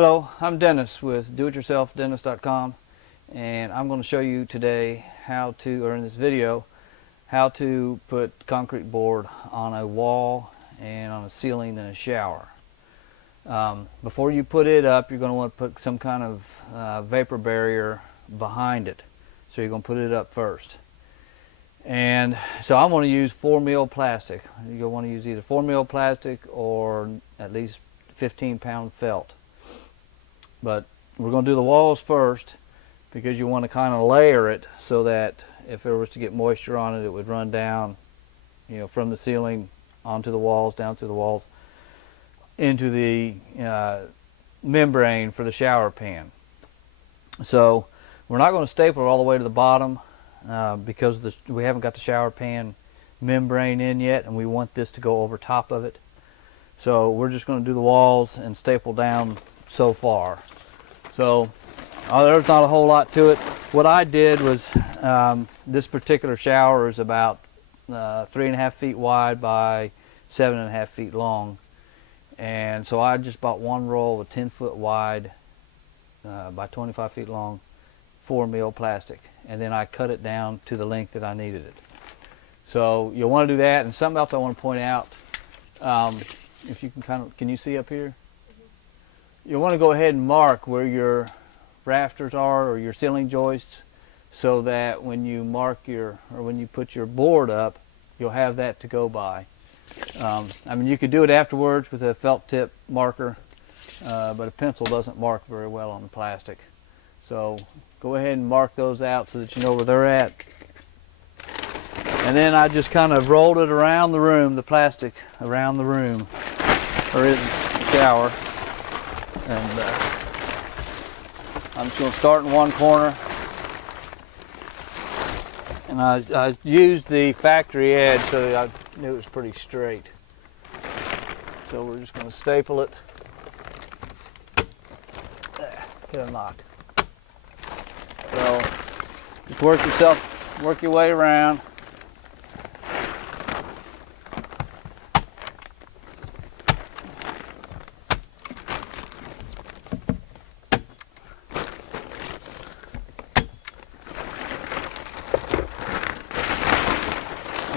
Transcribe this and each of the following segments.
Hello, I'm Dennis with doityourselfdennis.com, and I'm going to show you today how to, or in this video, how to put concrete board on a wall and on a ceiling in a shower. Before you put it up, you're going to want to put some kind of vapor barrier behind it. So you're going to put it up first. And so I'm going to use 4mm plastic. You'll want to use either 4mm plastic or at least 15-pound felt. But we're going to do the walls first because you want to kind of layer it so that if there was to get moisture on it, it would run down, from the ceiling onto the walls, down through the walls, into the membrane for the shower pan. So we're not going to staple it all the way to the bottom because we haven't got the shower pan membrane in yet, and we want this to go over top of it. So we're just going to do the walls and staple down so far. So there's not a whole lot to it. What I did was this particular shower is about 3.5 feet wide by 7.5 feet long, and so I just bought one roll of 10-foot wide by 25 feet long 4mm plastic, and then I cut it down to the length that I needed it. So you'll want to do that. And something else I want to point out, if you can you see up here? You'll want to go ahead and mark where your rafters are or your ceiling joists, so that when you when you put your board up, you'll have that to go by. I mean, you could do it afterwards with a felt tip marker, but a pencil doesn't mark very well on the plastic. So go ahead and mark those out so that you know where they're at. And then I just kind of rolled it around the room, the plastic around the room, or in the shower. And I'm just going to start in one corner. And I used the factory edge so that I knew it was pretty straight. So we're just going to staple it. There, hit a knot. So just work your way around.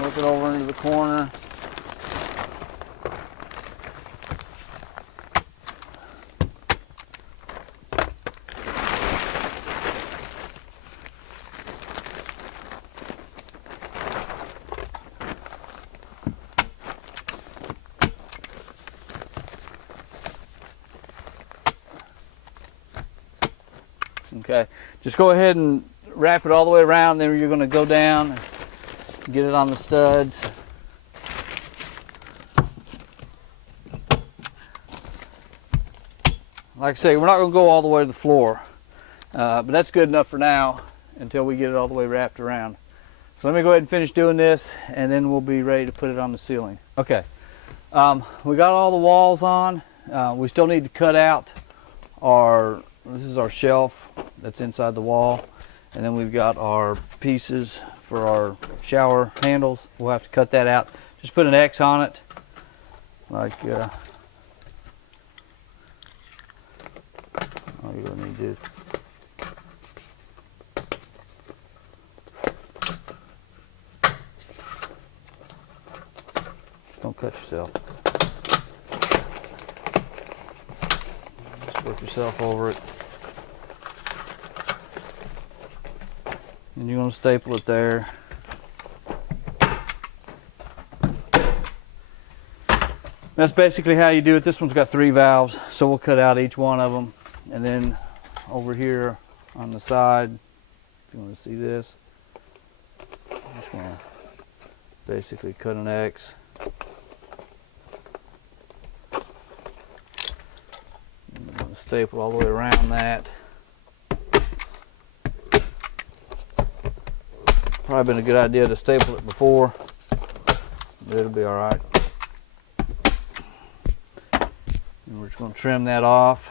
Work it over into the corner. Okay, just go ahead and wrap it all the way around. Then you're going to go down and get it on the studs. Like I say, we're not going to go all the way to the floor, but that's good enough for now until we get it all the way wrapped around. So let me go ahead and finish doing this, and then we'll be ready to put it on the ceiling. Okay, we got all the walls on. We still need to cut out this is our shelf that's inside the wall, and then we've got our pieces for our shower handles. We'll have to cut that out. Just put an X on it, like all you're gonna need to do. Just don't cut yourself. Just work yourself over it. And you're going to staple it there. That's basically how you do it. This one's got 3 valves, so we'll cut out each one of them. And then over here on the side, if you want to see this, I'm just going to basically cut an X. I'm going to staple all the way around that. Probably been a good idea to staple it before, but it'll be all right. And we're just going to trim that off.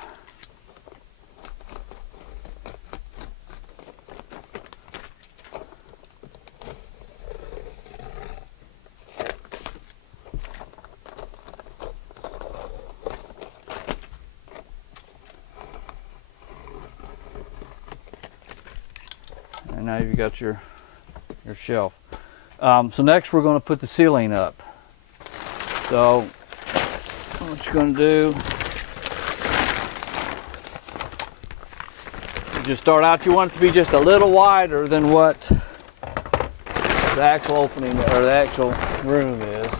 Now you've got your shelf. So next we're going to put the ceiling up. So what you're going to do, you just start out, you want it to be just a little wider than what the actual opening or the actual room is.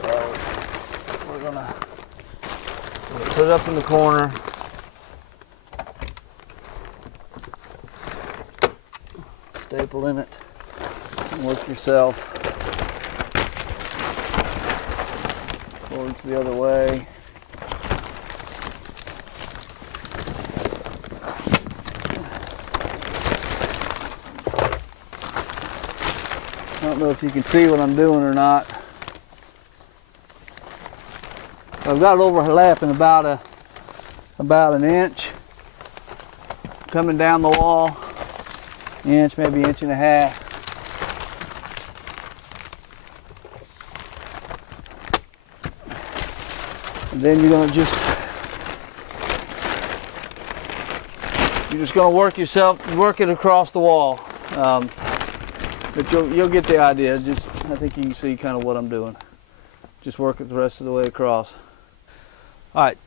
So we're going to put it up in the corner. Staple in it and work yourself towards the other way. I don't know if you can see what I'm doing or not. I've got it overlapping about an inch coming down the wall. Inch, maybe inch and a half. And then you're just gonna work it across the wall. But you'll get the idea. I think you can see kind of what I'm doing. Just work it the rest of the way across. All right.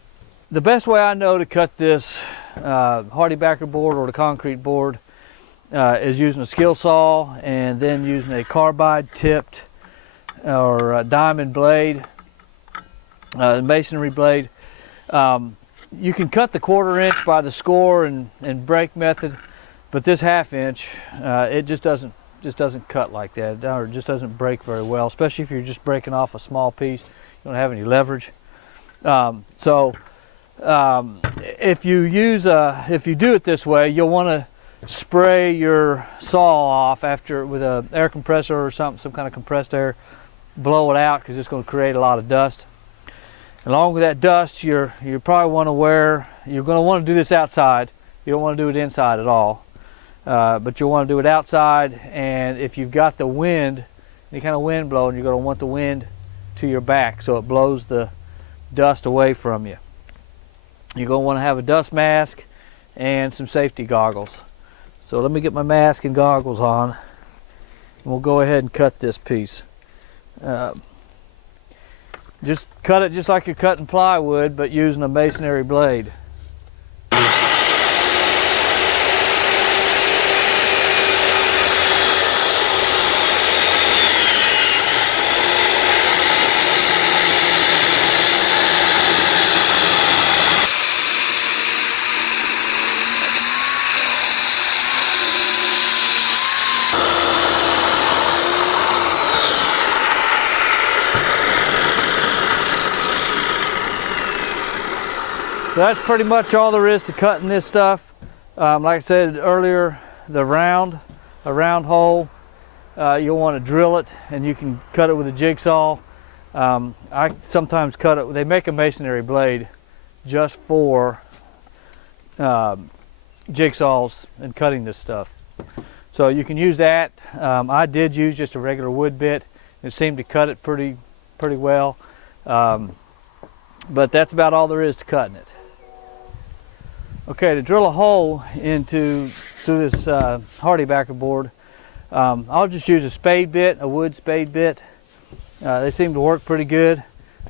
The best way I know to cut this hardi-backer board or the concrete board is using a skill saw and then using a carbide tipped or a diamond blade, masonry blade. You can cut the 1/4 inch by the score and break method, but this 1/2 inch, it just doesn't cut like that, or it just doesn't break very well, especially if you're just breaking off a small piece. You don't have any leverage. If you do it this way, you'll want to spray your saw off after with an air compressor or some kind of compressed air. Blow it out because it's going to create a lot of dust. Along with that dust, you probably want to you're going to want to do this outside. You don't want to do it inside at all, but you'll want to do it outside. And if you've got the wind, any kind of wind blowing, you're going to want the wind to your back so it blows the dust away from you. You're going to want to have a dust mask and some safety goggles. So let me get my mask and goggles on, and we'll go ahead and cut this piece. Just cut it just like you're cutting plywood, but using a masonry blade. So that's pretty much all there is to cutting this stuff. Like I said earlier, a round hole, you'll want to drill it, and you can cut it with a jigsaw. I sometimes cut it. They make a masonry blade just for jigsaws and cutting this stuff. So you can use that. I did use just a regular wood bit. It seemed to cut it pretty well. But that's about all there is to cutting it. Okay, to drill a hole through this hardi-backer board, I'll just use a spade bit, a wood spade bit. They seem to work pretty good.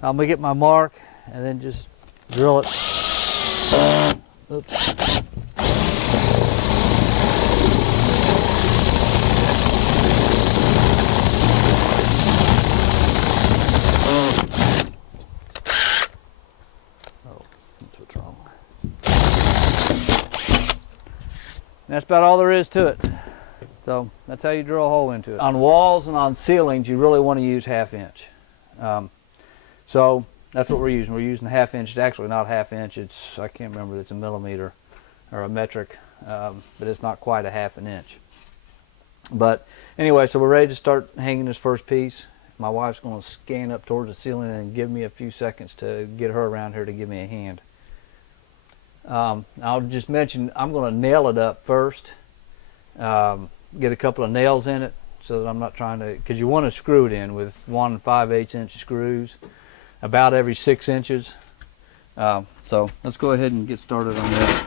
I'm gonna get my mark and then just drill it. Oops. And that's about all there is to it. So that's how you drill a hole into it. On walls and on ceilings, you really want to use 1/2 inch. So that's what we're using. We're using 1/2 inch. It's actually not 1/2 inch. I can't remember. It's a millimeter or a metric, but it's not quite a 1/2 inch. But anyway, so we're ready to start hanging this first piece. My wife's going to scan up towards the ceiling and give me a few seconds to get her around here to give me a hand. I'll just mention I'm going to nail it up first. Get a couple of nails in it so that I'm not trying to, because you want to screw it in with 1 5/8 inch screws about every 6 inches. So let's go ahead and get started on that.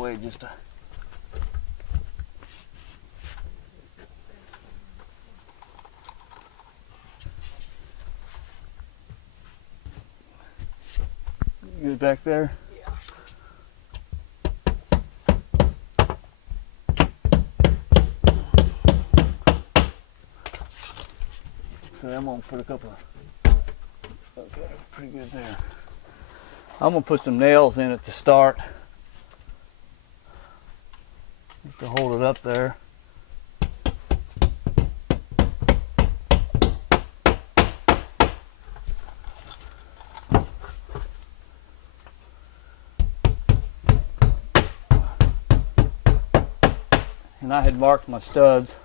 way just to. Good back there? Yeah. So I'm gonna put a couple of, okay, pretty good there. I'm gonna put some nails in it to start, just to hold it up there. And I had marked my studs,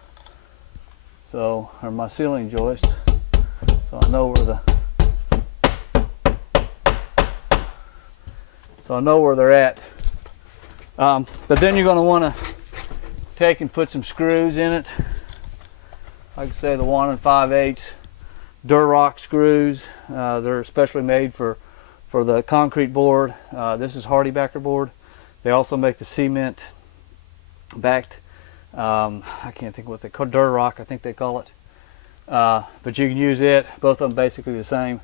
so, or my ceiling joists, so I know where they're at. But then you're going to want to take and put some screws in it. Like I say, the 1 5/8 Durock screws. They're especially made for the concrete board. This is hardi-backer board. They also make the cement backed. I can't think what they call Durock, I think they call it. But you can use it. Both of them basically the same.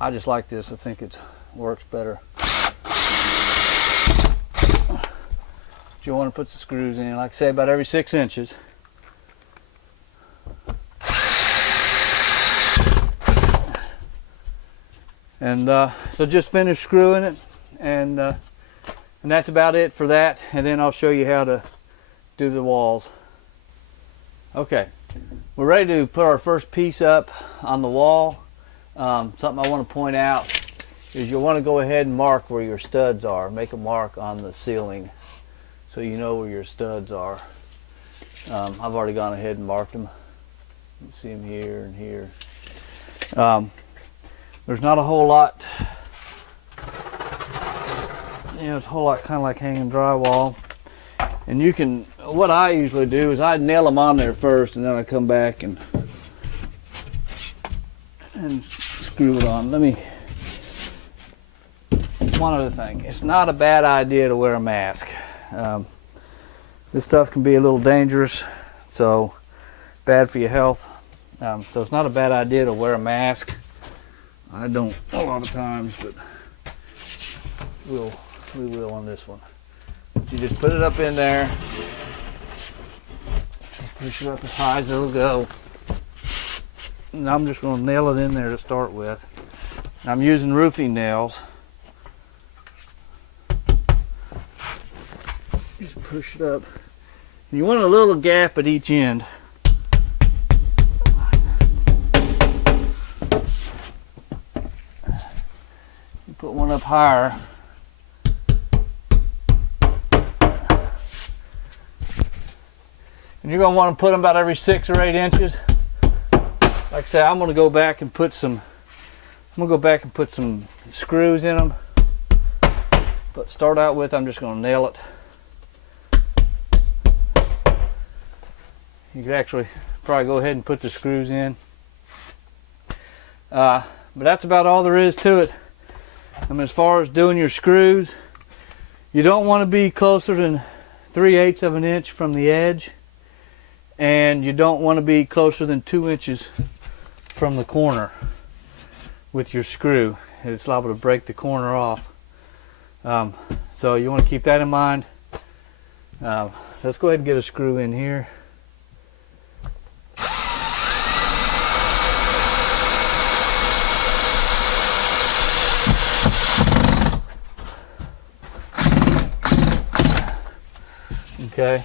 I just like this. I think it works better. But you want to put the screws in, like I say, about every 6 inches. And so just finish screwing it, and that's about it for that. And then I'll show you how to do the walls. Okay, we're ready to put our first piece up on the wall. Something I want to point out is you'll want to go ahead and mark where your studs are. Make a mark on the ceiling so you know where your studs are. I've already gone ahead and marked them. You can see them here and here. There's not a whole lot, it's a whole lot kind of like hanging drywall. And you can, what I usually do is I nail them on there first, and then I come back and screw it on. One other thing, it's not a bad idea to wear a mask. This stuff can be a little dangerous, so bad for your health. So it's not a bad idea to wear a mask. I don't a lot of times, but we will on this one. You just put it up in there, push it up as high as it'll go, and I'm just going to nail it in there to start with. I'm using roofing nails. Just push it up, and you want a little gap at each end. You put one up higher. And you're going to want to put them about every 6 or 8 inches. Like I say, I'm going to go back and put some screws in them. But start out with, I'm just going to nail it. You could actually probably go ahead and put the screws in. But that's about all there is to it. I mean, as far as doing your screws, you don't want to be closer than 3/8 of an inch from the edge. And you don't want to be closer than 2 inches from the corner with your screw. It's liable to break the corner off. So you want to keep that in mind. Let's go ahead and get a screw in here. Okay.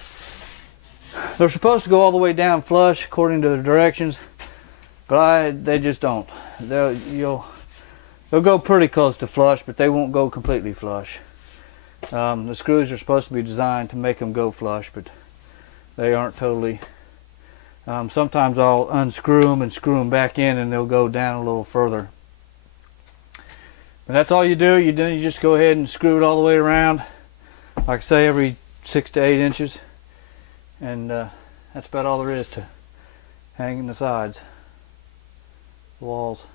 They're supposed to go all the way down flush according to the directions, but they just don't. They'll go pretty close to flush, but they won't go completely flush. The screws are supposed to be designed to make them go flush, but they aren't totally. Sometimes I'll unscrew them and screw them back in, and they'll go down a little further. But that's all you do. You just go ahead and screw it all the way around, like I say, every 6 to 8 inches. And that's about all there is to hanging the sides, the walls.